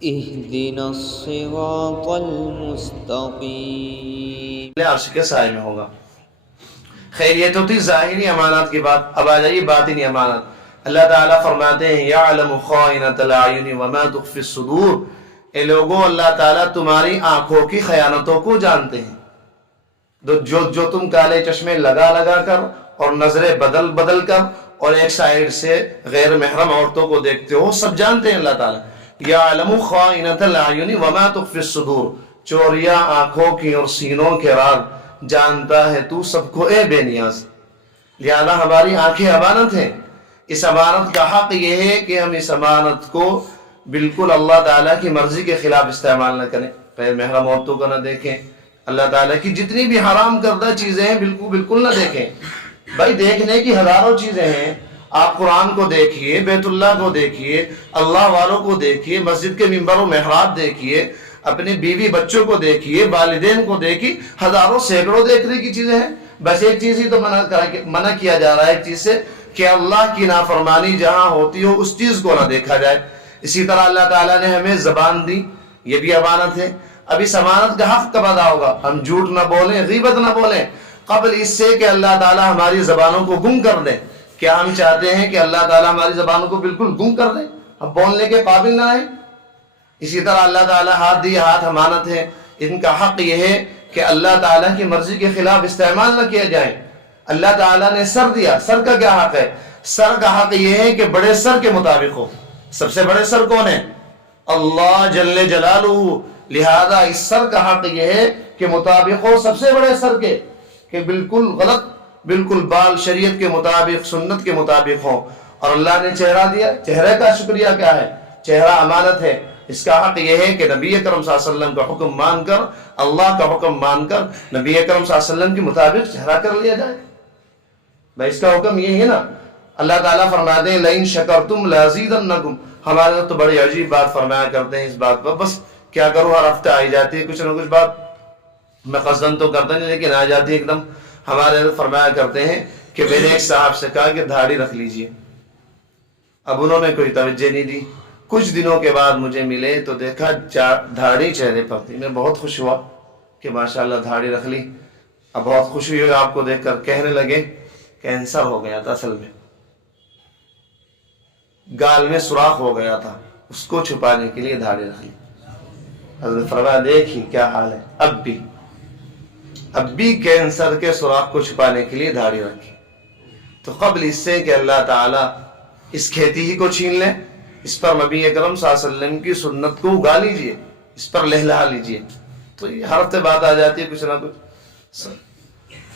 اہدنا الصراط المستقیم۔ عرش کے سائے میں ہوگا۔ خیر یہ تو تھی ظاہری امانات کی بات، اب آ جائیے باطنی امانات۔ اللہ تعالیٰ فرماتے ہیں یعلم خائنۃ الاعین وما تخفی الصدور، اے لوگوں اللہ تعالیٰ تمہاری آنکھوں کی خیانتوں کو جانتے ہیں۔ جو تم کالے چشمے لگا لگا کر اور نظریں بدل بدل کر اور ایک سائڈ سے غیر محرم عورتوں کو دیکھتے ہو، سب جانتے ہیں اللہ تعالیٰ۔ یعلم خائنۃ الاعین وما تخفی الصدور، چوریا آنکھوں کی اور سینوں کے راز جانتا ہے تو سب کو اے بے نیاز۔ لہذا ہماری آنکھیں امانت ہیں، اس امانت کا حق یہ ہے کہ ہم اس امانت کو بالکل اللہ تعالیٰ کی مرضی کے خلاف استعمال نہ کریں، غیر محرم عورتوں کو نہ دیکھیں، اللہ تعالیٰ کی جتنی بھی حرام کردہ چیزیں ہیں بالکل نہ دیکھیں۔ بھائی دیکھنے کی ہزاروں چیزیں ہیں، آپ قرآن کو دیکھیے، بیت اللہ کو دیکھیے، اللہ والوں کو دیکھیے، مسجد کے ممبر و محراب دیکھیے، اپنے بیوی بچوں کو دیکھیے، والدین کو دیکھیے، ہزاروں سینکڑوں دیکھنے کی چیزیں ہیں۔ بس ایک چیز ہی تو منع کیا جا رہا ہے ایک چیز سے، کہ اللہ کی نافرمانی جہاں ہوتی ہو اس چیز کو نہ دیکھا جائے۔ اسی طرح اللہ تعالیٰ نے ہمیں زبان دی، یہ بھی امانت ہے۔ اب اس امانت کا حق کب ادا ہوگا؟ ہم جھوٹ نہ بولیں، غیبت نہ بولیں، قبل اس سے کہ اللہ تعالیٰ ہماری زبانوں کو گم کر دے۔ کیا ہم چاہتے ہیں کہ اللہ تعالیٰ ہماری زبانوں کو بالکل گم کر دے، ہم بولنے کے قابل نہ رہیں؟ اسی طرح اللہ تعالیٰ ہاتھ دی، ہاتھ امانت ہے، ان کا حق یہ ہے کہ اللہ تعالیٰ کی مرضی کے خلاف استعمال نہ کیا جائے۔ اللہ تعالیٰ نے سر دیا، سر کا کیا حق ہے؟ سر کا حق یہ ہے کہ بڑے سر کے مطابق ہو۔ سب سے بڑے سر کون ہے؟ اللہ جل جلالہ۔ لہذا اس سر کا حق یہ ہے کہ مطابق ہو سب سے بڑے سر کے، کہ بالکل غلط، بالکل بال شریعت کے مطابق، سنت کے مطابق ہو۔ اور اللہ نے چہرہ دیا، چہرے کا شکریہ کیا ہے؟ چہرہ امانت ہے۔ اس کا حق یہ ہے کہ نبی اکرم صلی اللہ علیہ وسلم کا حکم مان کر، اللہ کا حکم مان کر نبی اکرم صلی اللہ علیہ وسلم کے مطابق چہرہ کر لیا جائے۔ بھائی اس کا حکم یہ ہے نا۔ اللہ تعالیٰ فرماتے ہیں لئن شکرتم لازیدنکم، ہمارے تو بڑی عجیب بات فرمایا کرتے ہیں اس بات پر، بس کیا کروں ہر ہفتے آئی جاتی ہے کچھ نہ کچھ بات، میں قصدن تو کرتا نہیں لیکن آ جاتی ہے ایک دم۔ ہمارے فرمایا کرتے ہیں کہ میں نے ایک صاحب سے کہا کہ داڑھی رکھ لیجئے، اب انہوں نے کوئی توجہ نہیں دی۔ کچھ دنوں کے بعد مجھے ملے تو دیکھا داڑھی چہرے پر تھی، میں بہت خوش ہوا کہ ماشاءاللہ داڑھی رکھ لی۔ اب بہت خوشی ہوئی آپ کو دیکھ کر، کہنے لگے کینسر ہو گیا تھا، اصل میں گال میں سوراخ ہو گیا تھا، اس کو چھپانے کے لیے داڑھی رکھ لی۔ حضرت فرمایا دیکھیے کیا حال ہے، اب بھی کینسر کے سوراخ کو چھپانے کے لیے داڑھی رکھی۔ تو قبل اس سے کہ اللہ تعالیٰ اس کھیتی ہی کو چھین لے، اس پر نبی اکرم صلی اللہ علیہ وسلم کی سنت کو اگا لیجئے، اس پر لہلہا لیجئے۔ تو یہ ہر ہفتے بات آ جاتی ہے کچھ نہ کچھ۔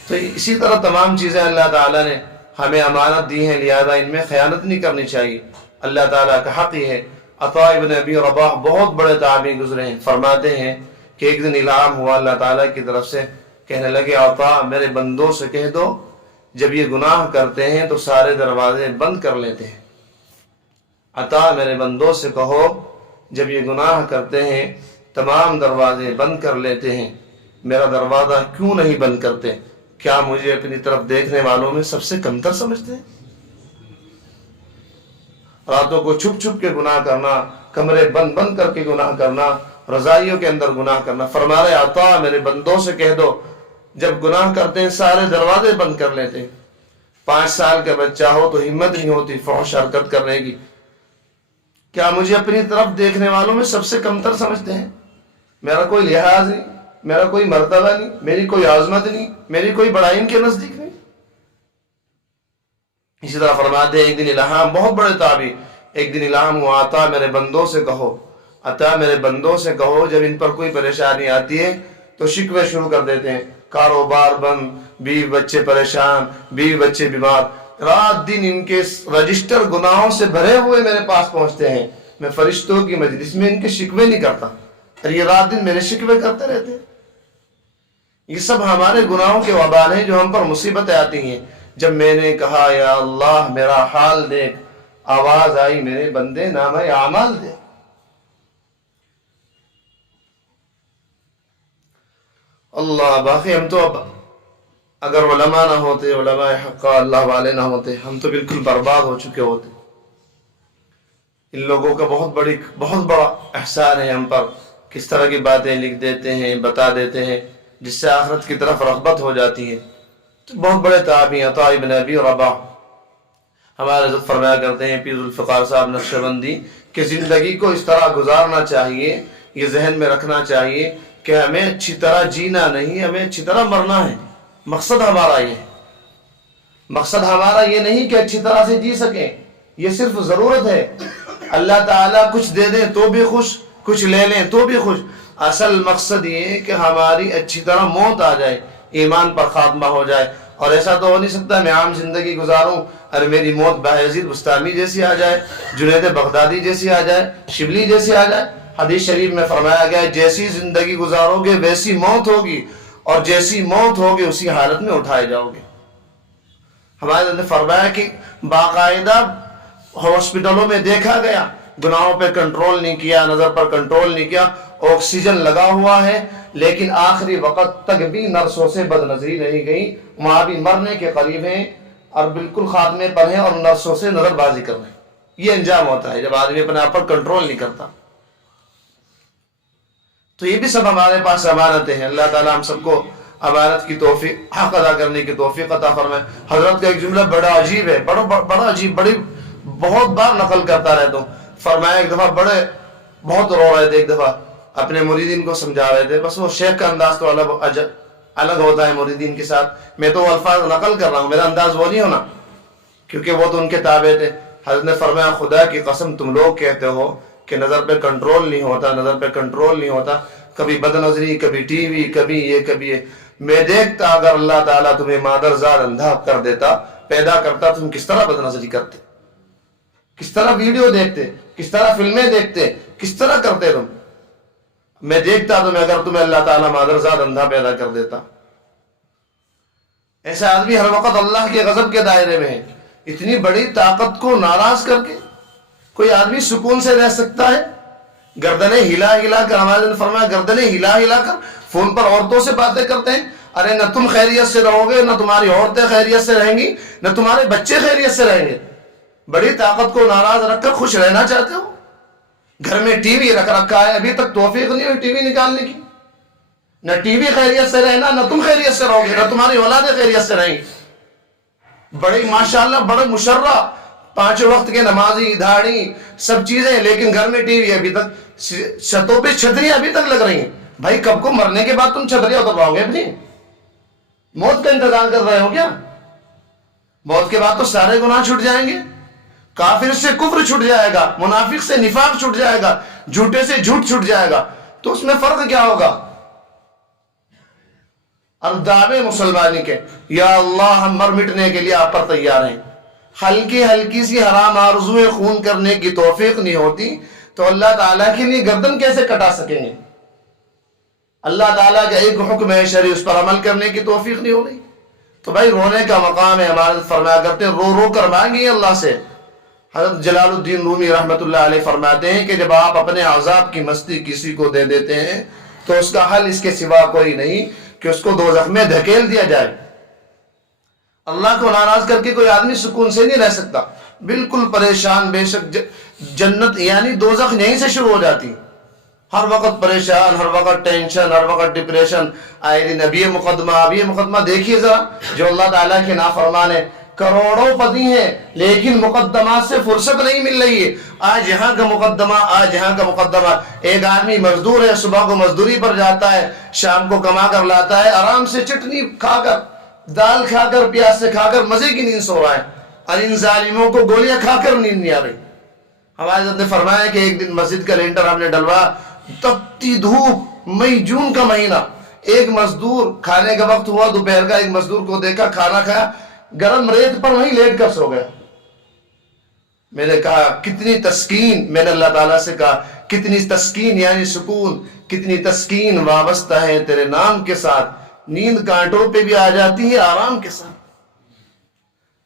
تو اسی طرح تمام چیزیں اللہ تعالیٰ نے ہمیں امانت دی ہیں، لہذا ان میں خیانت نہیں کرنی چاہیے۔ اللہ تعالیٰ کا حق یہ ہے۔ عطاء ابن ابی رباح بہت بڑے تابعی گزرے ہیں، فرماتے ہیں کہ ایک دن الہام ہوا اللہ تعالیٰ کی طرف سے، کہنے لگے عطاء میرے بندوں سے کہہ دو جب یہ گناہ کرتے ہیں تو سارے دروازے بند کر لیتے ہیں۔ عطاء میرے بندوں سے کہو جب یہ گناہ کرتے ہیں تمام دروازے بند کر لیتے ہیں، میرا دروازہ کیوں نہیں بند کرتے؟ کیا مجھے اپنی طرف دیکھنے والوں میں سب سے کمتر سمجھتے ہیں؟ راتوں کو چھپ چھپ کے گناہ کرنا، کمرے بند بند کر کے گناہ کرنا، رضائیوں کے اندر گناہ کرنا۔ فرما رہے عطاء میرے بندوں سے کہہ دو جب گناہ کرتے ہیں سارے دروازے بند کر لیتے ہیں۔ 5 سال کا بچہ ہو تو ہمت نہیں ہوتی فحش حرکت کرنے کی، کیا مجھے اپنی طرف دیکھنے والوں میں سب سے کمتر سمجھتے ہیں؟ میرا کوئی لحاظ نہیں، میرا کوئی مرتبہ نہیں، میری کوئی عظمت نہیں، میری کوئی بڑائی ان کے نزدیک نہیں۔ اسی طرح فرماتے ہیں ایک دن الہام، بہت بڑے تابعی، ایک دن الہام ہوا عطاء میرے بندوں سے کہو، عطاء میرے بندوں سے کہو جب ان پر کوئی پریشانی آتی ہے تو شکوے شروع کر دیتے ہیں، کاروبار بند، بیوی بچے پریشان، بیوی بچے بیمار، رات دن ان کے رجسٹر گناہوں سے بھرے ہوئے میرے پاس پہنچتے ہیں۔ میں فرشتوں کی مجلس میں ان کے شکوے نہیں کرتا، اور یہ رات دن میرے شکوے کرتے رہتے ہیں۔ یہ سب ہمارے گناہوں کے وبال ہیں جو ہم پر مصیبتیں آتی ہیں۔ جب میں نے کہا یا اللہ میرا حال دیکھ، آواز آئی میرے بندے نامہ اعمال دے۔ اللہ باقی ہم تو اب اگر علماء نہ ہوتے، علماء حقہ اللہ والے نہ ہوتے، ہم تو بالکل برباد ہو چکے ہوتے۔ ان لوگوں کا بہت بڑا احسان ہے ہم پر، کس طرح کی باتیں لکھ دیتے ہیں، بتا دیتے ہیں، جس سے آخرت کی طرف رغبت ہو جاتی ہے۔ تو بہت بڑے تابعی عطاء ابن ابی رباح ہمارے حضرت فرمایا کرتے ہیں، پیر ذوالفقار صاحب نقشبندی، کہ زندگی کو اس طرح گزارنا چاہیے، یہ ذہن میں رکھنا چاہیے کہ ہمیں اچھی طرح جینا نہیں، ہمیں اچھی طرح مرنا ہے۔ مقصد ہمارا یہ ہے، مقصد ہمارا یہ نہیں کہ اچھی طرح سے جی سکیں، یہ صرف ضرورت ہے۔ اللہ تعالیٰ کچھ دے دیں تو بھی خوش، کچھ لے لیں تو بھی خوش۔ اصل مقصد یہ ہے کہ ہماری اچھی طرح موت آ جائے، ایمان پر خاتمہ ہو جائے۔ اور ایسا تو ہو نہیں سکتا میں عام زندگی گزاروں اور میری موت بایزید بستامی جیسی آ جائے، جنید بغدادی جیسی آ جائے، شبلی جیسی آ جائے۔ حدیث شریف میں فرمایا گیا ہے جیسی زندگی گزارو گے ویسی موت ہوگی، اور جیسی موت ہوگی اسی حالت میں اٹھائے جاؤ گے۔ ہمارے نے فرمایا کہ باقاعدہ ہاسپٹلوں میں دیکھا گیا، گناہوں پہ کنٹرول نہیں کیا، نظر پر کنٹرول نہیں کیا، آکسیجن لگا ہوا ہے، لیکن آخری وقت تک بھی نرسوں سے بد نظری نہیں گئی، وہاں بھی مرنے کے قریب ہیں اور بالکل خاتمے پر ہیں، اور نرسوں سے نظر بازی کر رہے ہیں۔ یہ انجام ہوتا ہے جب آدمی اپنے آپ پر کنٹرول نہیں کرتا۔ تو یہ بھی سب ہمارے پاس امانتیں ہیں۔ اللہ تعالیٰ ہم سب کو امانت کی توفیق، حق ادا کرنے کی توفیق عطا فرمائے۔ حضرت کا ایک جملہ بڑا عجیب ہے، بڑا عجیب، بہت بار نقل کرتا رہتا ہوں۔ فرمایا ایک دفعہ بہت رو رہے تھے، ایک دفعہ اپنے مریدین کو سمجھا رہے تھے، بس وہ شیخ کا انداز تو الگ ہوتا ہے مریدین کے ساتھ، میں تو وہ الفاظ نقل کر رہا ہوں، میرا انداز وہ نہیں ہونا، کیونکہ وہ تو ان کے تابع تھے۔ حضرت نے فرمایا خدا کی قسم تم لوگ کہتے ہو کہ نظر پہ کنٹرول نہیں ہوتا، نظر پہ کنٹرول نہیں ہوتا، کبھی بد نظری، کبھی ٹی وی، کبھی یہ۔ میں دیکھتا اگر اللہ تعالیٰ تمہیں مادرزاد اندھا کر دیتا، پیدا کرتا، تم کس طرح بد نظری کرتے، کس طرح ویڈیو دیکھتے، کس طرح فلمیں دیکھتے، کس طرح کرتے تم؟ میں دیکھتا تمہیں اگر تمہیں اللہ تعالیٰ مادرزاد اندھا پیدا کر دیتا۔ ایسا آدمی ہر وقت اللہ کے غضب کے دائرے میں ہے۔ اتنی بڑی طاقت کو ناراض کر کے کوئی آدمی سکون سے رہ سکتا ہے؟ گردنیں ہلا کر، ہمارے نے فرمایا گردنیں ہلا کر فون پر عورتوں سے باتیں کرتے ہیں۔ ارے نہ تم خیریت سے رہو گے، نہ تمہاری عورتیں خیریت سے رہیں گی، نہ تمہارے بچے خیریت سے رہیں گے۔ بڑی طاقت کو ناراض رکھ کر خوش رہنا چاہتے ہو؟ گھر میں ٹی وی رکھ رکھا ہے، ابھی تک توفیق نہیں ہوئی ٹی وی نکالنے کی۔ نہ ٹی وی خیریت سے رہنا، نہ تم خیریت سے رہو گے، نہ تمہاری اولادیں خیریت سے رہیں گی۔ بڑی ماشاءاللہ بڑے مشرع، 5 وقت کے نمازی، دھاڑی، سب چیزیں، لیکن گھر میں ٹی وی، ابھی تک چھتوں پہ چھتریاں ابھی تک لگ رہی ہیں۔ بھائی کب کو مرنے کے بعد تم چھتریاں اترواؤ گے اپنی؟ موت کا انتظار کر رہے ہو کیا؟ موت کے بعد تو سارے گناہ چھٹ جائیں گے، کافر سے کفر چھٹ جائے گا، منافق سے نفاق چھٹ جائے گا، جھوٹے سے جھوٹ چھٹ جائے گا، تو اس میں فرق کیا ہوگا؟ اور دعوے مسلمانی کے، یا اللہ ہم مر مٹنے کے لیے آپ پر تیار ہیں۔ ہلکی سی حرام آرزویں خون کرنے کی توفیق نہیں ہوتی تو اللہ تعالیٰ کے لیے گردن کیسے کٹا سکیں گے؟ اللہ تعالیٰ کا ایک حکم ہے شرعی، اس پر عمل کرنے کی توفیق نہیں ہو رہی تو بھائی رونے کا مقام ہے۔ ہمارے فرمایا کرتے ہیں رو کر مانگیں اللہ سے۔ حضرت جلال الدین رومی رحمۃ اللہ علیہ فرماتے ہیں کہ جب آپ اپنے عذاب کی مستی کسی کو دے دیتے ہیں تو اس کا حل اس کے سوا کوئی نہیں کہ اس کو دوزخ میں دھکیل دیا جائے۔ اللہ کو ناراض کر کے کوئی آدمی سکون سے نہیں رہ سکتا، بالکل پریشان، بے شک جنت یعنی دوزخ یہیں سے شروع ہو جاتی، ہر وقت پریشان، ہر وقت ٹینشن، ہر وقت ڈپریشن، آئے دن اب یہ مقدمہ دیکھیے ذرا، جو اللہ تعالیٰ کے نافرمان ہے، کروڑوں پتی ہیں لیکن مقدمات سے فرصت نہیں مل رہی ہے، آج یہاں کا مقدمہ، آج یہاں کا مقدمہ۔ ایک آدمی مزدور ہے، صبح کو مزدوری پر جاتا ہے، شام کو کما کر لاتا ہے، آرام سے چٹنی کھا کر، دال کھا کر، پیاز سے کھا کر مزے کی نیند سو رہا ہے، اور ان ظالموں کو گولیاں کھا کر نیند نہیں آ رہی۔ ہمارے حضرت نے فرمایا کہ ایک دن مسجد کا لینٹر ہم نے ڈلوا، تپتی دھوپ، مئی جون کا مہینہ، ایک مزدور، کھانے کا وقت ہوا دوپہر کا، ایک مزدور کو دیکھا کھانا کھایا، گرم ریت پر وہیں لیٹ کر سو گیا۔ میں نے کہا کتنی تسکین، میں نے اللہ تعالیٰ سے کہا کتنی تسکین یعنی سکون، کتنی تسکین وابستہ ہے تیرے نام کے ساتھ، نیند کانٹوں پہ بھی آ جاتی ہے آرام کے ساتھ۔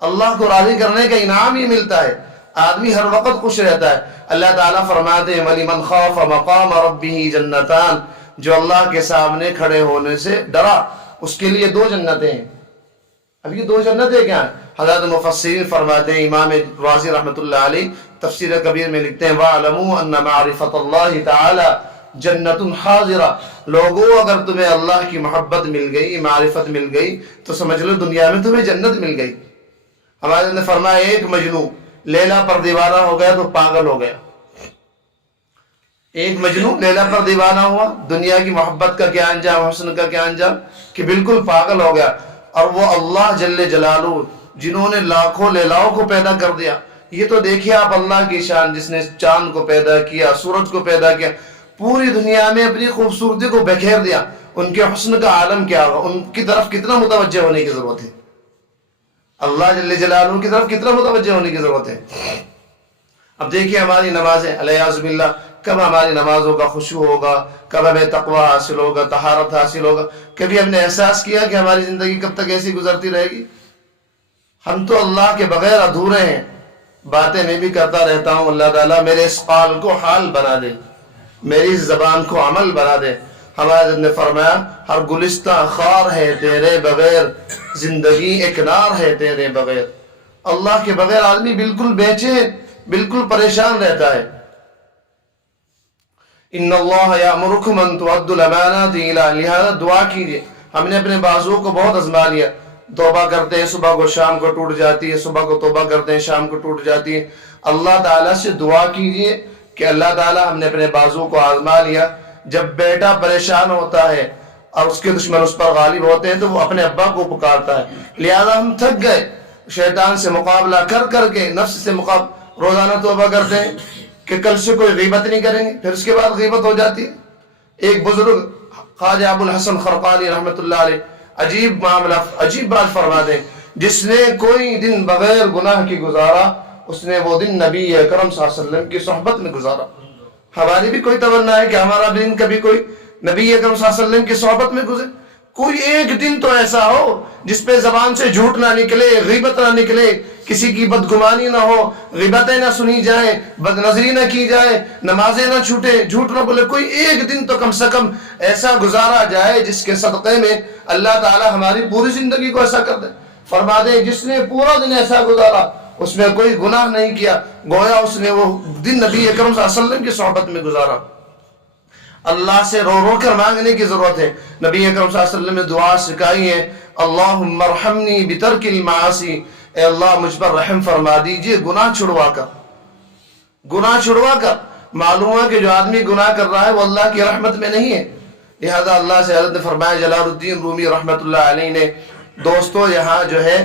اللہ کو راضی کرنے کا انعام ہی ملتا ہے، آدمی ہر وقت خوش رہتا ہے۔ اللہ تعالیٰ فرماتے ہیں وَلِمَنْ خَافَ مَقَامَ رَبِّهِ جَنَّتَانِ، جو اللہ کے سامنے کھڑے ہونے سے ڈرا اس کے لیے 2 جنتیں ہیں۔ اب یہ 2 جنتیں کیا ہیں؟ حضرت مفسرین فرماتے ہیں، امام رازی رحمۃ اللہ علیہ تفسیر کبیر میں لکھتے ہیں وَاعْلَمُوا أَنَّ مَعْرِفَةَ اللَّهِ تَعَالَى جَنَّةٌ حَاضِرَةٌ، لوگوں اگر تمہیں اللہ کی محبت مل گئی، معرفت مل گئی، تو سمجھ لو دنیا میں تمہیں جنت مل گئی۔ ہمارے نے فرمایا ایک مجنون لیلا پر دیوانہ ہو گیا تو پاگل ہو گیا۔ ایک مجنون لیلا پر دیوانہ ہوا، دنیا کی محبت کا کیا انجام، حسن کا کیا انجام، کہ بالکل پاگل ہو گیا۔ اور وہ اللہ جل جلالہ جنہوں نے لاکھوں لیلاؤں کو پیدا کر دیا، یہ تو دیکھیے آپ اللہ کی شان، جس نے چاند کو پیدا کیا، سورج کو پیدا کیا، پوری دنیا میں اپنی خوبصورتی کو بکھیر دیا، ان کے حسن کا عالم کیا ہوگا، ان کی طرف کتنا متوجہ ہونے کی ضرورت ہے، اللہ جل جلالہ کی طرف کتنا متوجہ ہونے کی ضرورت ہے۔ اب دیکھیے ہماری نمازیں علیہ باللہ، کب ہماری نمازوں کا خشوع ہوگا، کب ہمیں تقوی حاصل ہوگا، طہارت حاصل ہوگا، کبھی ہم نے احساس کیا کہ ہماری زندگی کب تک ایسی گزرتی رہے گی؟ ہم تو اللہ کے بغیر ادھورے ہیں۔ باتیں میں بھی کرتا رہتا ہوں، اللہ تعالیٰ میرے اس قال کو حال بنا دے، میری اس زبان کو عمل بنا دے۔ ہمارے حضرت نے فرمایا ہر گلستہ خار ہے تیرے بغیر، زندگی ایک نار ہے تیرے بغیر۔ اللہ کے بغیر آدمی بالکل بے چین، بالکل پریشان رہتا ہے۔ ان اللہ یامرکم ان تؤدوا الامانات الی اہلھا، دعا کیجیے۔ ہم نے اپنے بازو کو بہت آزما لیا، توبہ کرتے ہیں صبح کو شام کو ٹوٹ جاتی ہے، صبح کو توبہ کرتے ہیں شام کو ٹوٹ جاتی ہے۔ اللہ تعالیٰ سے دعا کیجیے کہ اللہ تعالیٰ ہم نے اپنے بازو کو آزما لیا۔ جب بیٹا پریشان ہوتا ہے اور اس کے دشمن اس پر غالب ہوتے ہیں تو وہ اپنے ابا کو پکارتا ہے، لہذا ہم تھک گئے شیطان سے مقابلہ کر کر کے، نفس سے مقابلہ، روزانہ توبہ کرتے ہیں کہ کل سے کوئی غیبت نہیں کریں گے، پھر اس کے بعد غیبت ہو جاتی ہے۔ ایک بزرگ خواجہ ابو الحسن خرقانی رحمۃ اللہ علیہ عجیب معاملہ، عجیب بات فرما دیں، جس نے کوئی دن بغیر گناہ کی گزارا، اس نے وہ دن نبی اکرم صلی اللہ علیہ وسلم کی صحبت میں گزارا۔ ہماری بھی کوئی تمنا ہے کہ ہمارا دن کبھی کوئی نبی اکرم صلی اللہ علیہ وسلم کی صحبت میں گزرے۔ کوئی ایک دن تو ایسا ہو جس پہ زبان سے جھوٹ نہ نکلے، غیبت نہ نکلے، کسی کی بدگمانی نہ ہو، غیبتیں نہ سنی جائیں، بد نظری نہ کی جائے، نمازیں نہ چھوٹے، جھوٹ نہ بولے۔ کوئی ایک دن تو کم سے کم ایسا گزارا جائے جس کے صدقے میں اللہ تعالی ہماری پوری زندگی کو ایسا کر دے۔ فرما دے جس نے پورا دن ایسا گزارا، اس میں کوئی گناہ نہیں کیا، گویا اس نے وہ دن نبی اکرم صلی اللہ علیہ وسلم کی صحبت میں گزارا۔ اللہ سے رو رو کر مانگنے کی ضرورت ہے۔ نبی اکرم صلی اللہ علیہ وسلم نے دعا سکھائی ہے، اللہم ارحمنی بترک المعاصی، اے اللہ مجھ پر رحم فرما دیجئے گناہ چھڑوا کر، گناہ چھڑوا کر۔ معلوم ہے کہ جو آدمی گناہ کر رہا ہے وہ اللہ کی رحمت میں نہیں ہے، لہذا اللہ سے حضرت نے فرمایا، جلال الدین رومی رحمت اللہ علیہ نے، دوستو یہاں جو ہے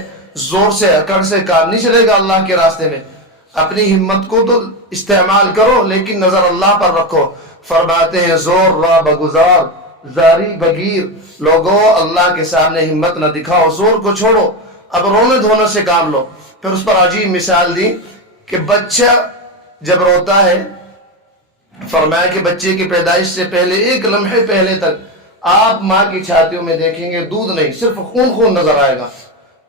زور سے اکڑ سے کام نہیں چلے گا اللہ کے راستے میں، اپنی ہمت کو تو استعمال کرو لیکن نظر اللہ پر رکھو۔ فرماتے ہیں زور را بگزار زاری بگیر، لوگوں اللہ کے سامنے ہمت نہ دکھاؤ، زور کو چھوڑو، اب رونے دھونے سے کام لو۔ پھر اس پر عجیب مثال دی کہ بچہ جب روتا ہے، فرمایا کہ بچے کی پیدائش سے پہلے ایک لمحے پہلے تک آپ ماں کی چھاتیوں میں دیکھیں گے دودھ نہیں، صرف خون خون نظر آئے گا۔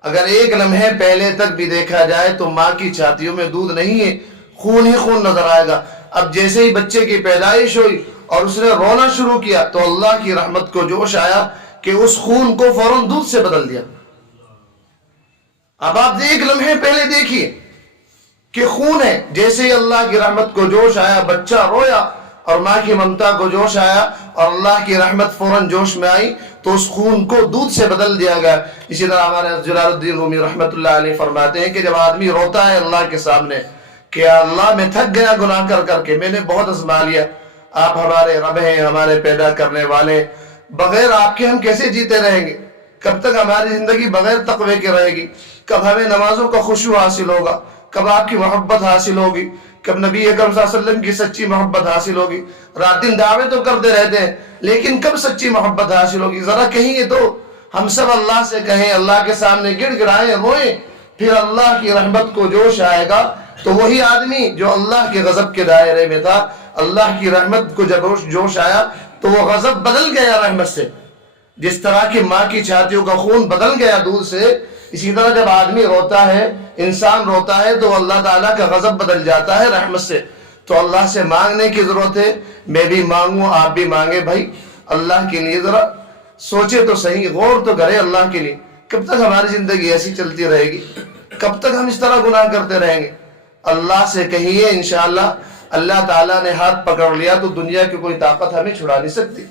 اگر ایک لمحے پہلے تک بھی دیکھا جائے تو ماں کی چھاتیوں میں دودھ نہیں ہے، خون ہی خون نظر آئے گا۔ اب جیسے ہی بچے کی پیدائش ہوئی اور اس نے رونا شروع کیا تو اللہ کی رحمت کو جوش آیا کہ اس خون کو فوراً دودھ سے بدل دیا۔ اب آپ ایک لمحے پہلے دیکھیے کہ خون ہے، جیسے ہی اللہ کی رحمت کو جوش آیا بچہ رویا اور ماں کی ممتا کو جوش آیا اور اللہ کی رحمت فوراً جوش میں آئی تو اس خون کو دودھ سے بدل دیا گیا۔ اسی طرح ہمارے جلال الدین رومی رحمت اللہ علیہ فرماتے ہیں کہ جب آدمی روتا ہے اللہ کے سامنے کہ اللہ میں تھک گیا گناہ کر کر کے، میں نے بہت آزما لیا، آپ ہمارے رب ہیں، ہمارے پیدا کرنے والے، بغیر آپ کے ہم کیسے جیتے رہیں گے؟ کب تک ہماری زندگی بغیر تقوی کے رہے گی؟ کب ہمیں نمازوں کا خشوع حاصل ہوگا؟ کب آپ کی محبت حاصل ہوگی؟ کب نبی اکرم صلی اللہ علیہ وسلم کی سچی محبت حاصل ہوگی؟ رات دن دعوے تو کرتے رہتے ہیں لیکن کب سچی محبت حاصل ہوگی؟ ذرا کہیں تو ہم سب اللہ سے کہیں، اللہ کے سامنے گڑ گڑائیں، روئیں، پھر اللہ کی رحمت کو جوش آئے گا تو وہی آدمی جو اللہ کے غضب کے دائرے میں تھا، اللہ کی رحمت کو جب جوش آیا تو وہ غضب بدل گیا رحمت سے۔ جس طرح کہ ماں کی چھاتیوں کا خون بدل گیا دودھ سے، اسی طرح جب آدمی روتا ہے، انسان روتا ہے تو اللہ تعالیٰ کا غضب بدل جاتا ہے رحمت سے۔ تو اللہ سے مانگنے کی ضرورت ہے، میں بھی مانگوں، آپ بھی مانگے بھائی اللہ کے لیے۔ ذرا سوچے تو صحیح، غور تو کرے اللہ کے لیے، کب تک ہماری زندگی ایسی چلتی رہے گی؟ کب تک ہم اس طرح گناہ کرتے رہیں گے؟ اللہ سے کہیے انشاءاللہ اللہ تعالیٰ نے ہاتھ پکڑ لیا تو دنیا کی کوئی طاقت ہمیں چھڑا نہیں سکتی.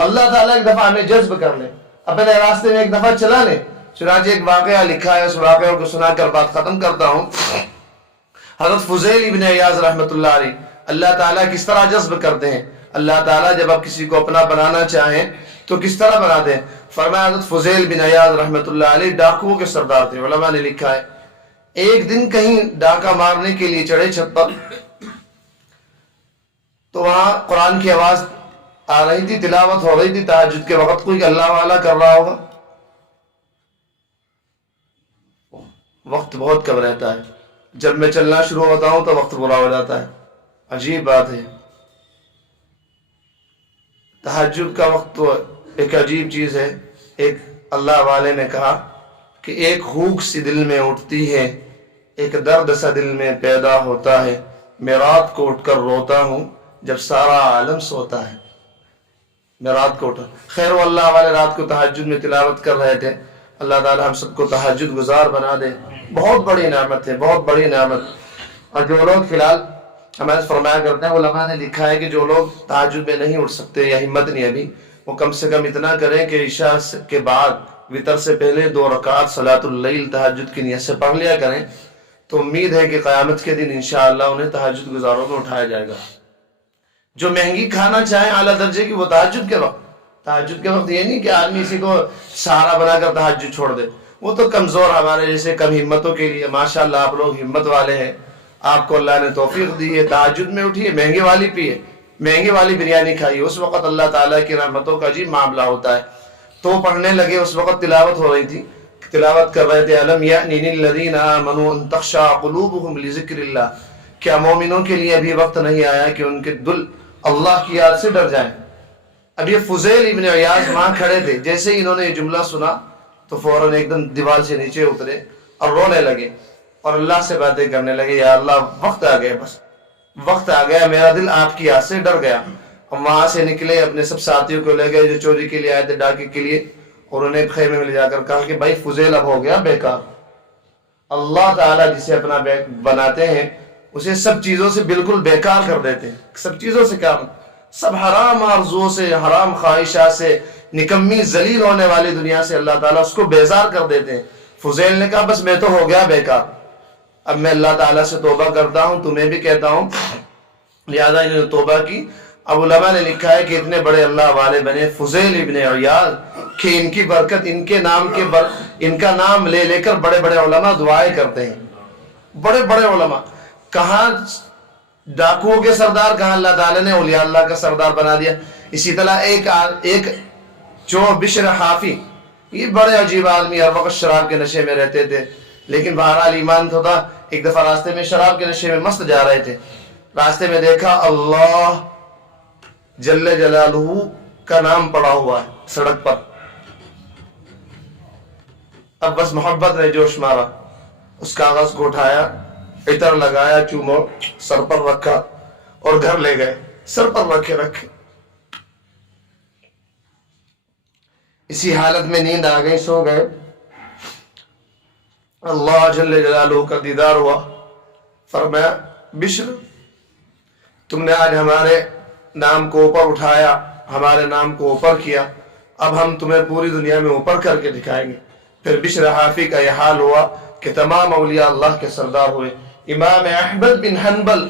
اللہ تعالیٰ ایک دفعہ ہمیں جذب کر لے, اپنے راستے میں ایک دفعہ چلا لے. چنانچہ ایک واقعہ لکھا ہے, اس واقعہ کو سنا کر بات ختم کرتا ہوں. حضرت فضیل ابن عیاض رحمۃ اللہ علیہ, اللہ تعالیٰ کس طرح جذب کرتے ہیں. اللہ تعالیٰ جب آپ کسی کو اپنا بنانا چاہیں تو کس طرح بناتے ہیں. فرمایا حضرت فضیل بن عیاض رحمۃ اللہ علیہ ڈاکوؤں کے سردار تھے. علماء نے لکھا ہے ایک دن کہیں ڈاکہ مارنے کے لیے چڑھے چھت پر, تو وہاں قرآن کی آواز آ رہی تھی, تلاوت ہو رہی تھی تہجد کے وقت. کوئی اللہ والا کر رہا ہوگا. وقت بہت کم رہتا ہے, جب میں چلنا شروع ہوتا ہوں تو وقت برا ہو جاتا ہے. عجیب بات ہے, تہجد کا وقت تو ایک عجیب چیز ہے. ایک اللہ والے نے کہا کہ ایک ہوک سی دل میں اٹھتی ہے, ایک درد سا دل میں پیدا ہوتا ہے. میں رات کو اٹھ کر روتا ہوں جب سارا عالم سوتا ہے. میں رات کو اٹھا, خیر وہ اللہ والے رات کو تہجد میں تلاوت کر رہے تھے. اللہ تعالی ہم سب کو تہجد گزار بنا دے. بہت بڑی نعمت ہے, بہت بڑی نعمت. اور جو لوگ فی الحال ہمارے فرمایا کرتے ہیں, علماء نے لکھا ہے کہ جو لوگ تہجد میں نہیں اٹھ سکتے یا ہمت نہیں ابھی, وہ کم سے کم اتنا کریں کہ عشاء کے بعد وتر سے پہلے 2 رکعت صلاۃ اللیل تہجد کی نیت سے پڑھ لیا کریں. تو امید ہے کہ قیامت کے دن انشاءاللہ انہیں تہجد گزاروں میں اٹھایا جائے گا. جو مہنگی کھانا چاہیں اعلیٰ درجے کی, وہ تہجد کے وقت. تہجد کے وقت یہ نہیں کہ آدمی اسی کو سہارا بنا کر تہجد چھوڑ دے. وہ تو کمزور ہمارے جیسے کم ہمتوں کے لیے. ماشاءاللہ آپ لوگ ہمت والے ہیں, آپ کو اللہ نے توفیق دی ہے. تہجد میں اٹھیے, مہنگی والی پیے, مہنگی والی بریانی کھائیے. اس وقت اللہ تعالیٰ کی رحمتوں کا عجیب معاملہ ہوتا ہے. تو پڑھنے لگے, اس وقت تلاوت ہو رہی تھی, تلاوت کر رہے تھے الم یأنی للذین آمنوا ان تخشع قلوبهم لذکر اللہ. کیا مومنوں کے لیے ابھی وقت نہیں آیا کہ ان کے دل اللہ کی یاد سے ڈر جائیں. اب یہ فضیل ابن عیاض وہاں کھڑے تھے, جیسے ہی انہوں نے یہ جملہ سنا تو فوراً ایک دم دیوار سے نیچے اترے اور رونے لگے اور اللہ سے باتیں کرنے لگے. یا اللہ وقت آ گیا, بس وقت آ گیا, میرا دل آپ کی یاد سے ڈر گیا. اور وہاں سے نکلے, اپنے سب ساتھیوں کو لے گئے جو چوری کے لیے آئے تھے, ڈاکے کے لیے, اور انہیں خیمے میں لے جا کر کہا کہ بھائی فضیل اب ہو گیا بیکار. اللہ تعالیٰ جسے اپنا بناتے ہیں اسے سب چیزوں سے بالکل بیکار کر دیتے ہیں. سب چیزوں سے کیا, سب حرام آرزوؤں سے, حرام خواہشات سے, نکمی ذلیل ہونے والی دنیا سے اللہ تعالیٰ اس کو بیزار کر دیتے ہیں. فضیل نے کہا بس میں تو ہو گیا بیکار, اب میں اللہ تعالیٰ سے توبہ کرتا ہوں, تمہیں بھی کہتا ہوں. لہذا انہوں نے توبہ کی. اب علماء نے لکھا ہے کہ اتنے بڑے اللہ والے بنے فضیل ابن عیاض کہ ان کی برکت, ان کے نام ان کا نام لے لے کر بڑے بڑے علماء دعائیں کرتے ہیں. بڑے بڑے علماء, کہاں ڈاکوؤں کے سردار, کہاں اللہ تعالیٰ نے اولیاء اللہ کا سردار بنا دیا. اسی طرح ایک جو بشر حافی, یہ بڑے عجیب آدمی, ہر وقت شراب کے نشے میں رہتے تھے, لیکن بہرحال ایمان تو تھا. ایک دفعہ راستے میں شراب کے نشے میں مست جا رہے تھے, راستے میں دیکھا اللہ جل جلالہ کا نام پڑا ہوا ہے سڑک پر. اب بس محبت نے جوش مارا, اس کاغذ کو اٹھایا, عطر لگایا, چومو, سر پر رکھا اور گھر لے گئے. سر پر رکھے اسی حالت میں نیند آ گئی, سو گئے. اللہ جل جلالہ کا دیدار ہوا. فرمایا بشر تم نے آج ہمارے نام کو اوپر اٹھایا, ہمارے نام کو اوپر کیا, اب ہم تمہیں پوری دنیا میں اوپر کر کے دکھائیں گے. پھر بشر حافی کا یہ حال ہوا کہ تمام اولیاء اللہ کے سردار ہوئے. امام احمد بن حنبل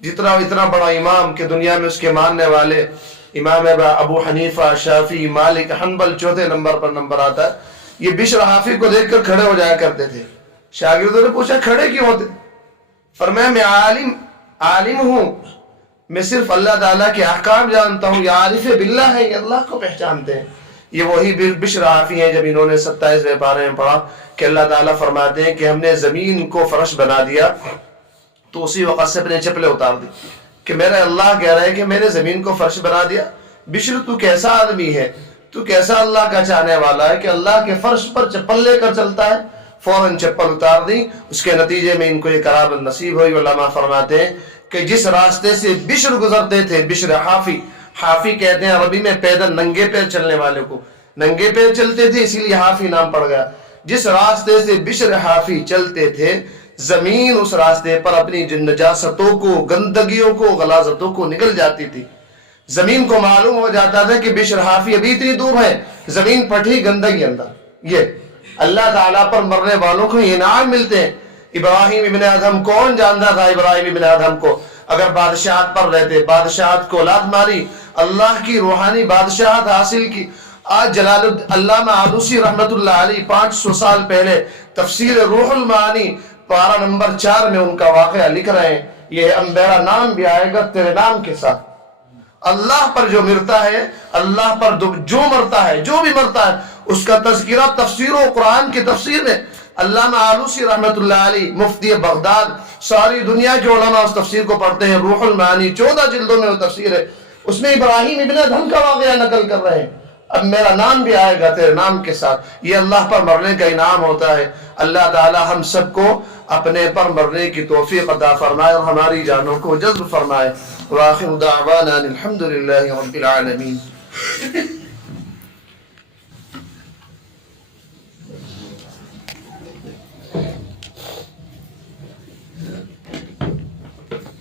اتنا بڑا امام کہ دنیا میں اس کے ماننے والے امام ابو حنیفہ, شافعی, مالک, حنبل چوتھے نمبر پر نمبر آتا ہے. یہ بشر حافی کو دیکھ کر کھڑے ہو جایا کرتے تھے. شاگردوں نے پوچھا کھڑے کیوں ہوتے؟ فرمایا میں عالم ہوں, میں صرف اللہ تعالیٰ کے احکام جانتا ہوں. یہ عارف باللہ ہے, یہ اللہ کو پہچانتے ہیں. یہ وہی بشر حافی ہیں جب انہوں نے 27ویں پارے میں پڑھا کہ اللہ تعالیٰ فرماتے ہیں کہ ہم نے زمین کو فرش بنا دیا, تو اسی وقت سے اپنے چپلے اتار دی کہ میرا اللہ کہہ رہا ہے کہ میں نے زمین کو فرش بنا دیا. بشر تو کیسا آدمی ہے, تو کیسا اللہ کا چاہنے والا ہے کہ اللہ کے فرش پر چپل لے کر چلتا ہے. فوراً چپل اتار دی. اس کے نتیجے میں ان کو یہ کرامت نصیب ہوئی. علماء فرماتے ہیں کہ جس راستے سے بشر گزرتے تھے, بشر حافی کہتے ہیں عربی میں پیدل ننگے پیر چلنے والے کو, ننگے پیر چلتے تھے اسی لیے حافی نام پڑ گیا. جس راستے سے بشر حافی چلتے تھے زمین اس راستے پر اپنی جن نجاستوں کو، گندگیوں کو، غلاظتوں کو نگل جاتی تھی۔ زمین کو معلوم ہو جاتا تھا کہ بشر حافی ابھی اتنی دور ہے، زمین پٹھی گندگی اندر۔ یہ اللہ تعالیٰ پر مرنے والوں کو انعام ملتے ہیں۔ ابراہیم ابن ادہم کون جانتا تھا ابراہیم ابن ادہم کو؟ اگر بادشاہت پر رہتے، بادشاہت کو اولاد ماری، اللہ کی روحانی بادشاہت حاصل کی۔ آج جلال علامہ آلوسی رحمت اللہ علیہ 500 سال پہلے تفسیر روح المعانی پارہ نمبر 4 میں ان کا واقعہ لکھ رہے ہیں، یہ میرا نام بھی آئے گا تیرے نام کے ساتھ۔ اللہ پر جو مرتا ہے، اللہ پر جو مرتا ہے، جو بھی مرتا ہے، اس کا تذکرہ تفسیر و قرآن کی تفسیر میں علامہ آلوسی رحمت اللہ علیہ مفتی بغداد، ساری دنیا کے علماء اس تفسیر کو پڑھتے ہیں۔ روح المعانی 14 جلدوں میں وہ تفسیر ہے، اس میں ابراہیم ابن ادہم کا واقعہ نقل کر رہے ہیں۔ اب میرا نام بھی آئے گا تیرے نام کے ساتھ، یہ اللہ پر مرنے کا انعام ہوتا ہے۔ اللہ تعالی ہم سب کو اپنے پر مرنے کی توفیق عطا فرمائے اور ہماری جانوں کو جذب فرمائے۔ وآخر دعوانا الحمد للہ رب العالمین۔